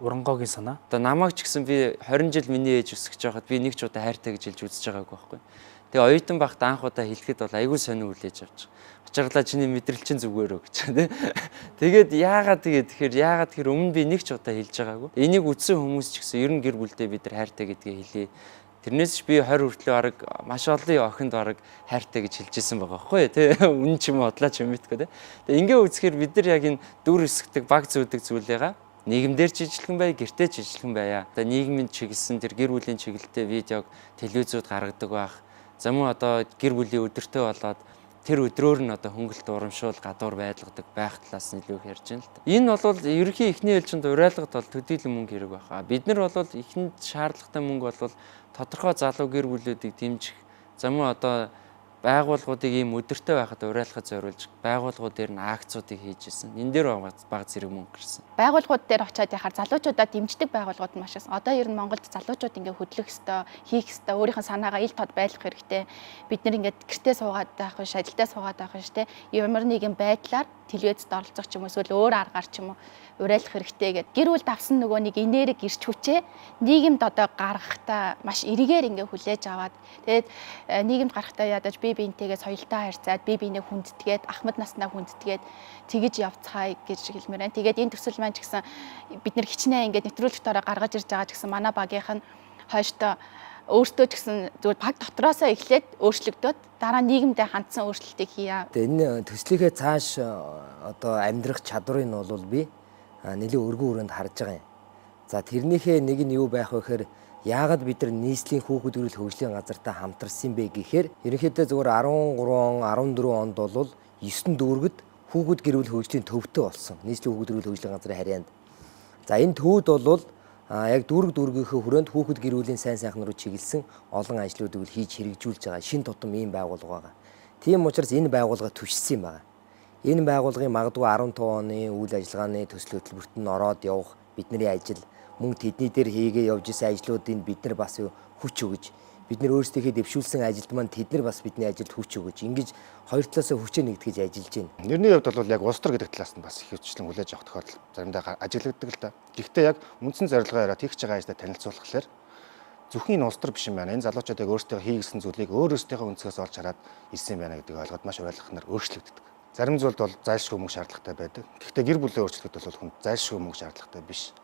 урангоогийн санаа. Одоо намайг ч гэсэн би 20 жил миний ээж өсгөж байхад би нэг ч удаа хайртай гэж хэлж үзэж байгаагүй байхгүй. Тэгээ оюутан багт анх удаа хэлэхэд бол аягүй сонир хүлээж авч. Ачаарлаа чиний мэдрэл чинь зүгээр үү гэж тий. Тэгээд яагаад тэгэхээр өмнө би нэг ч удаа хэлж байгаагүй. Энийг үтсэн хүмүүс ч гэсэн ер нь гэр бүлдээ бид нар хайртай гэдгээ хэлье. Тэрнээс ч би 20 хүртэл бараг маш олон охинд бараг хайртай гэж хэлжсэн байгаа байхгүй тий. Үнэн ч юм уу бодлоо ч юм мэдгүй тий. Тэгээ ингээ үзэхээр бид нар яг энэ дүр хэсгдэг баг зүүдэг зүйлээгаа нийгэмдэр ч ижилхэн бай, гэртээ ч ижилхэн байя. Одоо нийгмийн чиглэсэн тэр гэр бүлийн чиглэлтэй видеог телевизүүд гаргадаг байх. За мөн одоо гэр бүлийн өдөртөө болоод тэр өдрөөр нь одоо хөнгөлт урамшуул гадуур байдлгадаг байх талаас нь илүү ярьж байна л та. Энэ бол ерөнхий эхний ээлжинд уриалгад бол төдийлөн мөнгө хэрэг байна. Бид нар бол ихэнд шаардлагатай мөнгө бол тодорхой залуу гэр бүлүүдийг дэмжих. За мөн одоо байгууллагуудыг ийм өдөртөө байхад уриалгад зориулж байгууллагууд дээр нь акцуудыг хийж ирсэн. Энэ дээр баг зэрэг мөнгө гарсан. Байгууллагууд дээр очиад яхаар залуучуудаа дэмждэг байгууллагууд маш их. Одоо ер нь Монголд залуучууд ингээ хөдлөх ёстой, хийх ёстой, өөрийнхөө санаагаа ил тод байлгах хэрэгтэй. Бид нэр ингээ гэртээ суугаад байх биш, ажилдаа суугаад байх биш те. Ямар нэгэн байдлаар телевизэд оролцох ч юм уу эсвэл өөр аргаар ч юм уу уриалах хэрэгтэй гэдэг. Гэр бүл давсан нөгөө нэг энерги ирч хүчээ нийгэмд одоо гаргахтаа маш эргээр ингээ хүлээж аваад тэгээд нийгэмд гарахтаа ядаж бие биентэйгээ соёлтой харьцаад бие биенээ хүндэтгээд ахмад наснаа хүндэтгээд тэгэж явцгаая гэж хэлмээр байна. Тэгээд энэ төсөл маань ч гэсэн бид нар хичнээн ингээ нэвтрүүлэгт ороо гаргаж ирж байгаа ч гэсэн манай багийнх нь хойштоо өөртөө ч гэсэн зөвхөн баг дотроосоо эхлээд өөрчлөгдөд дараа нийгэмдээ хандсан өөрчлөлтийг хийя. Энэ төслийнхээ цааш одоо амьдрах чадварыг нь бол би нэлийн өргөн хүрээнд харж байгаа юм. За тэрнийхээ нэг нь юу байх вэ гэхээр яагаад бид нар нийслэлийн хүүхэд төрөл хөгжлийн газартай хамтарсан бэ гэхээр ерөнхийдөө зөвхөн 13 14 онд бол 9 дүүргэд хүүхэд гэр бүл хөгжлийн төвтэй болсон. Нийслэлийн хүүхэд төрөл хөгжлийн газрын харьяанд. За энэ төвд бол яг дүүргийнхээ хүрээнд хүүхэд гэр бүлийн сайн сайхан руу чиглэсэн олон ажлуудыг хийж хэрэгжүүлж байгаа шин тутам ийм байгууллага байгаа. Тийм учраас энэ байгууллага түшсэн юм байна. Энэ байгууллагын магадгүй 15 оны үйл ажиллагааны төсөл хөтөлбөрт нь ороод явах бидний ажил мөн тэдний дээр хийгээ явж исэн ажлуудыг бид нар бас хүч өгж бид нэр өөрсдийнхээ дэвшүүлсэн ажилд маань тэд нар бас бидний ажилд хүч өгөж ингэж хоёр талаасаа хүчээ нэгтгэж ажиллаж байна. Нэрний хувьд бол яг улс төр гэдэг талаас нь бас их хвчлэн хүлээж авах тохиолдол заримдаа ажиглагдаг л да. Гэхдээ яг үндсэн зорилгоо яриад хийх байгаа ажлаа танилцуулахлаар зөвхөн энэ улс төр биш юм байна. Энэ залуучууд яг өөрсдөө хийгсэн зүйлийг өөрсдийнхөө өнцгөөс олж хараад ирсэн байна гэдгийг ойлгоод маш уриалгахнаар өөрчлөгддөг. Зарим зүйлд бол зайлшгүй мөнгө шаардлагатай байдаг. Гэхдээ гэр бүлийн өөрчлөлтөд бол хүн зайлшгүй мөнгө шаардлагатай биш.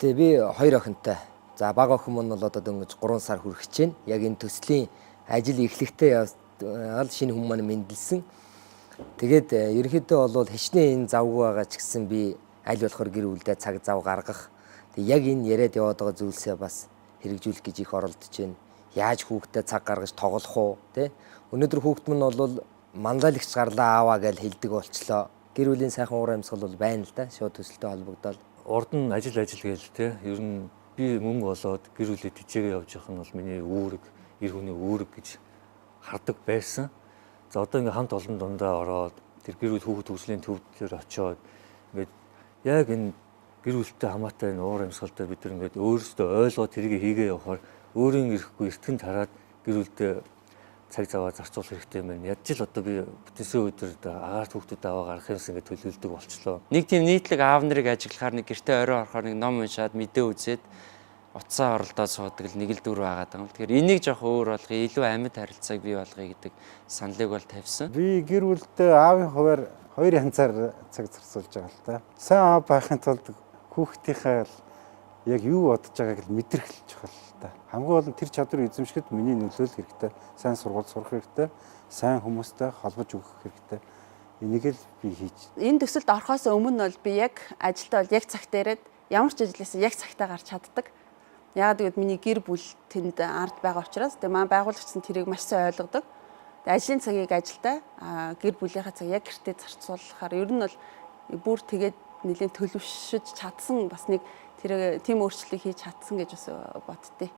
Тэгээ би хоёр охинтой. За бага охин мөн бол одоо дөнгөж 3 сар хүрэх чинь. Яг энэ төслийн ажил эхлэхдээ аль шинэ хүмүүс маань мэндэлсэн. Тэгээд ерөнхийдөө бол хичнээн энэ завгүй байгаа ч гэсэн би аль болохоор гэр бүлдээ цаг зав гаргах. Тэг яг энэ яриад яваад байгаа зүйлсээ бас хэрэгжүүлэх гэж их оролдож байна. Яаж хүүхдэд цаг гаргаж тоглох уу, тэ? Өнөөдөр хүүхд мань бол манлайлагч гарлаа ааваа гэж хэлдэг болчлоо. Гэр бүлийн сайхан уур амьсгал бол байна л да. Шууд төсөлтөй холбогдоод урд нь ажил гээл те ер нь би мөнгө олоод гэр бүлээ тэжээгээ явж явах нь бол миний үүрэг, эр хүний үүрэг гэж хардаг байсан. За одоо ингээ хамт олон дундаа ороод тэр гэр бүл хүүхд хөгжлийн төв дээр очиод ингээд яг энэ гэр бүлтэй хамаатай энэ уур амьсгал дээр бид нар ингээд өөрсдөө ойлгоод тэрийг хийгээ явахаар өөрийн ирэхгүй эртгэн тараад гэр бүлдээ цаг заваа зарцуулах хэрэгтэй юм байна. Ядч л одоо би бүтэнсээ өдрөд агаарт хүүхдүүд аваа гарах юмсан гэж төлөвлөдөг болчлоо. Нэг тийм нийтлэг аав нарыг ажиглахаар нэг гэртээ орой орохоор нэг ном уншаад мэдээ үзээд утсаа оролдоод суудаг л нэг л дүр байгаа даа. Тэгэхээр энийг жоох өөр болгоё, илүү амьд харилцааг бий болгоё гэдэг саналыг бол тавьсан. Би гэр бүлдээ аавын хуваар хоёр янзаар цаг зарцуулж байгаа л та. Сайн аав байхын тулд хүүхдийнхээ яг юу бодож байгааг л мэдрэх л чухал л та. Хамгийн гол нь тэр чадвар эзэмшгэд миний нөлөөлөх хэрэгтэй. Сайн сургууль сурах хэрэгтэй. Сайн хүмүүстэй холбож өгөх хэрэгтэй. Энийг л би хийж. Энэ төсөлд орохоос өмнө бол би яг ажилдаа бол яг цагт ирээд ямар ч ажлаас яг цагтаа гарч чаддаг. Яагаад гэвэл миний гэр бүл тэнд ард байгаа учраас тэгээ маань байгуулагч нь тэрийг маш сайн ойлгодог. Тэгээ ажлын цагийг ажилдаа гэр бүлийнхаа цаг яг гэртээ зарцуулахаар ер нь бол бүр тэгээд нэлээд төлөвшөж чадсан бас нэг тэр тийм өөрчлөлийг хийж чадсан гэж бас боддتي.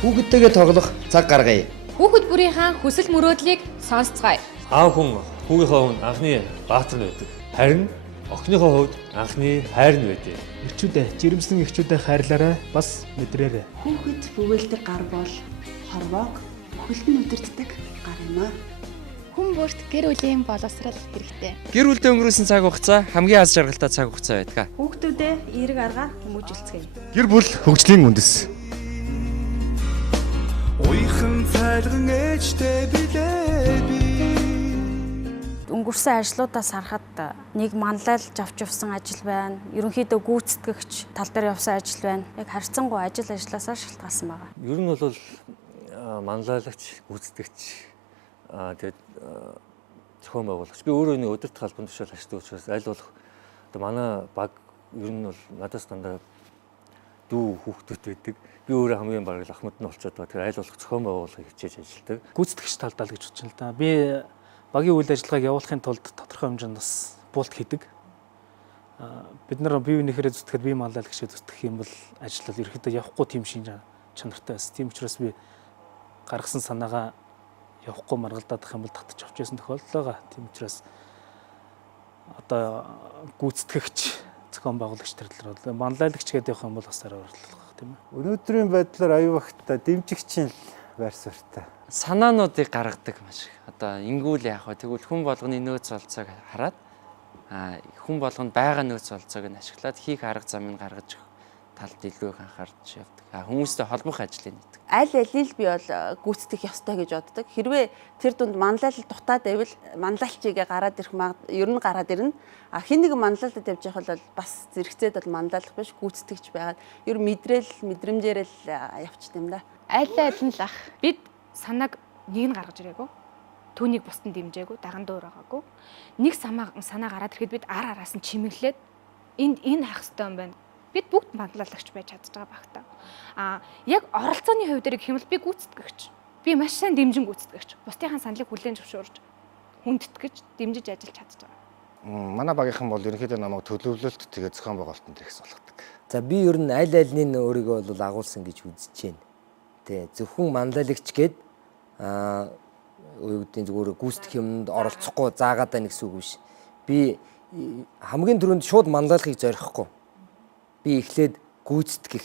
Хүүхдтэйгээ тоглох цаг гаргая. Хүүхэд бүрийнхээ хүсэл мөрөөдлийг сонсцгоё. Аав хүн хүүгийнхээ хувьд анхны баатар нь байдаг. Харин охиныхоо хувьд анхны хайр нь байдаг. Эхчүүдээ, жирэмсэн эхчүүдээ хайрлаарай, бас мэдрээрэй. Хүүхэд бүгэлдэг гар бол хорвоог хөлтөн өдөрддөг гар юм аа. Хүн бүрт гэр бүлийн боловсрал хэрэгтэй. Гэр бүлдээ өнгөрөөсөн цаг хугацаа хамгийн аз жаргалтай цаг хугацаа байдаг. Хүүхдүүдээ эерэг аргаар хүмүүжүүлцгээе. Гэр бүл хөгжлийн үндэс. Уйхан цайлган ээжтэй билээ би. Өнгөрсөн ажлуудаас харахад нэг манлайлж авч явсан ажил байна. Ерөнхийдөө гүйцэтгэгч тал дээр явсан ажил байна. Яг харьцангуй ажил ажилласаа шалтгаалсан байна. Ер нь бол манлайлагч, гүйцэтгэгч тэгээд зохион байгуулагч. Би өөрөө нэг өдөрт халбан тушаал ашигладаг учраас аль болох одоо манай баг ер нь бол надаас дандаа дүү хүүхдүүд байдаг. Би өөрөө хамгийн бараг ахмад нь болчиход байгаа. Тэгэхээр аль болох зохион байгуулахыг хичээж ажилладаг. Гүйцэтгэгч талдаа л гэж бодож байна л да. Би багийн үйл ажиллагааг явуулахын тулд тодорхой хэмжээнд бас буулт хийдэг. Бид нар бие биенийхээ зүтгэхэд бие манлайлагч зүтгэх юм бол ажил бол ерөөхдөө явахгүй тийм шин чанартай байсан. Тийм учраас би гаргасан санаагаа явахгүй маргалдаадах юм бол татчих авч яасан тохиолдол байгаа. Тийм учраас одоо гүйцэтгэгч зохион байгуулагч төрлөөр бол манлайлагч гэдэг явах юм бол бас арай орлох тийм ээ. Өнөөдрийн байдлаар аюултай дэмжигчийн байр суурьтай. Санаануудыг гаргадаг маш их. Одоо ингүүл яах вэ? Тэгвэл хүн болгоны нөөц олцоог хараад хүн болгонд байгаа нөөц олцоог нь ашиглаад хийх арга замыг гаргаж өгөх талд илүү их анхаарч явдаг. Хүмүүстэй холбох ажлыг хийдэг. Аль алийг би бол гүйцэтгэх ёстой гэж боддог. Хэрвээ тэр дунд манлайлал дутаад байвал манлайлчигээ гараад ирэх ер нь гараад ирнэ. Хин нэг манлайлалд явж явах бол бас зэрэгцээд бол манлайлах биш гүйцэтгэгч байгаад ер мэдрэмжээр л явчихд юм да. Аль нь л ах. Бид санааг нэг нь гаргаж ирээгүй. Түүнийг бусдад дэмжээгүй, даган дөр байгаагүй. Нэг санаа гараад ирэхэд бид ар араас нь чимэглээд энэ хайх хэрэгтэй юм байна. Бид бүгд манлайлагч байж чадж байгаа багтаа. Яг оролцооны хувь дээр гэх юм бол би гүйцэтгэгч. Би маш сайн дэмжин гүйцэтгэгч. Бусдынхаа саналыг хүлээн зөвшөөрж хүндэтгэж дэмжиж ажиллаж чадж байгаа. Манай багийнхан бол ерөнхийдөө намайг төлөвлөлт тэгээ зохион байгуулалтанд ирэх болгодог. За би ер нь аль альны өөрийгөө бол агуулсан гэж үзэж байна. Тэ зөвхөн манлайлагч гээд юу гэдэг зүгээр гүйцэтгэх юмд оролцохгүй заагаад байна гэсэн үг биш. Би хамгийн түрүүнд шууд манлайлахыг зорихгүй. Би эхлээд гүйцэтгэх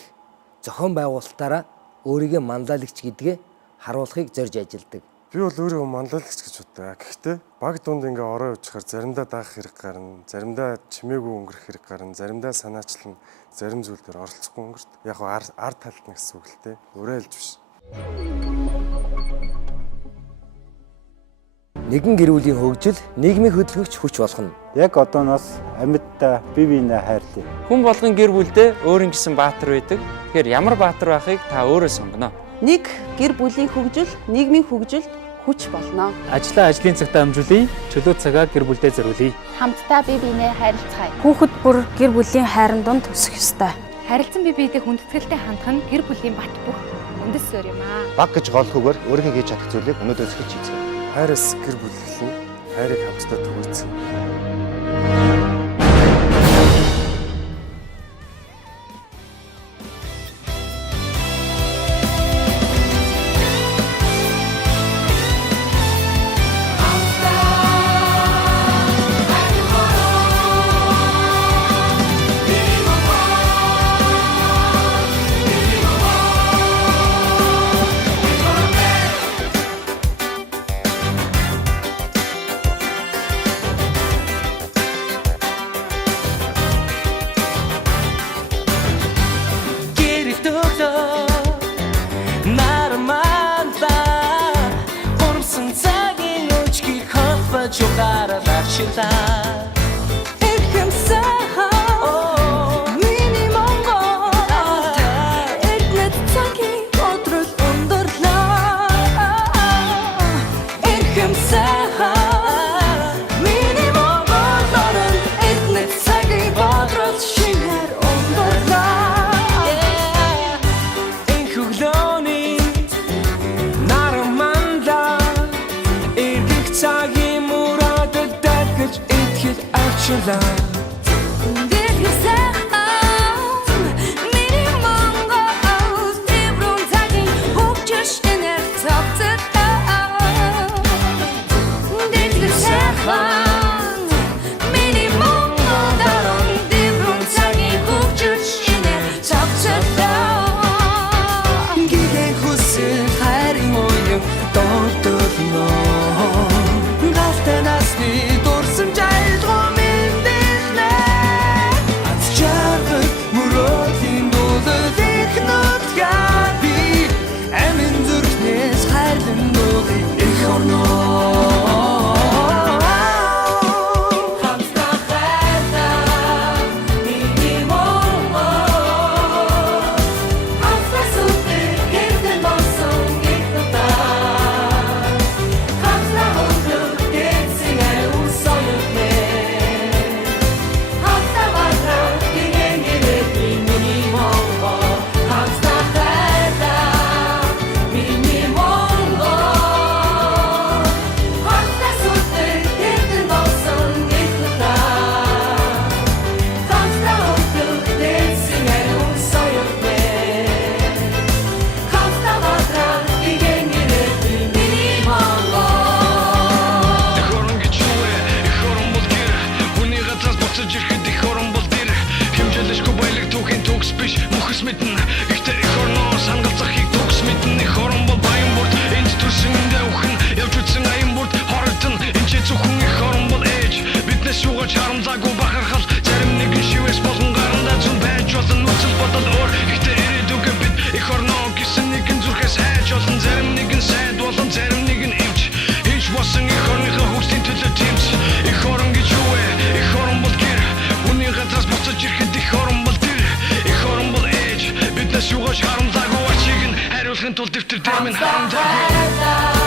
зохион байгуулалтаараа өөрийгөө манлайлагч гэдгээ харуулахыг зорж ажилладаг. Би бол өөрийгөө манлайлагч гэж боддог. Гэхдээ баг дунд ингээ ороо явчихаар заримдаа даах хэрэг гарна, заримдаа чимээгүй өнгөрөх хэрэг гарна, заримдаа санаачлан зарим зүйл дээр оролцохгүй өнгөрт. Яг гоо ард талт нь гэсэн үг л дээ. Уриалж биш. Нэгэн гэр бүлийн хөгжил нийгмийн хөдөлгөгч хүч болно. Яг одооноос амьдтай бие биенээ хайрлая. Хүн болгон гэр бүлдээ өөр ингэсэн баатар байдаг. Тэгэхээр ямар баатар байхыг та өөрөө сонгоно. Нэг гэр бүлийн хөгжил нийгмийн хөгжилд хүч болно. Ажлаа ажлын цагтаа амжуулъя. Чөлөө цагаа гэр бүлдээ зориулъя. Хамтдаа бие биенээ хайрлцгаая. Хүүхэд бүр гэр бүлийн хайрын дунд өсөх ёстой. Харилцан бие биедээ хүндэтгэлтэй хандах нь гэр бүлийн бат бөх үндэс зөөр юм аа. Баг гэж голхогоор өөрийнхөө хийж чадах зүйлийг өнөөдөөс эхэлж хийцгээе. Хайраас гэр бүл эхлэн хайрыг хамтдаа түгээцэн. Шугаш харамсаагүй ачиг нь хариулахын тулд дэвтэр дэмэн харамжаагүй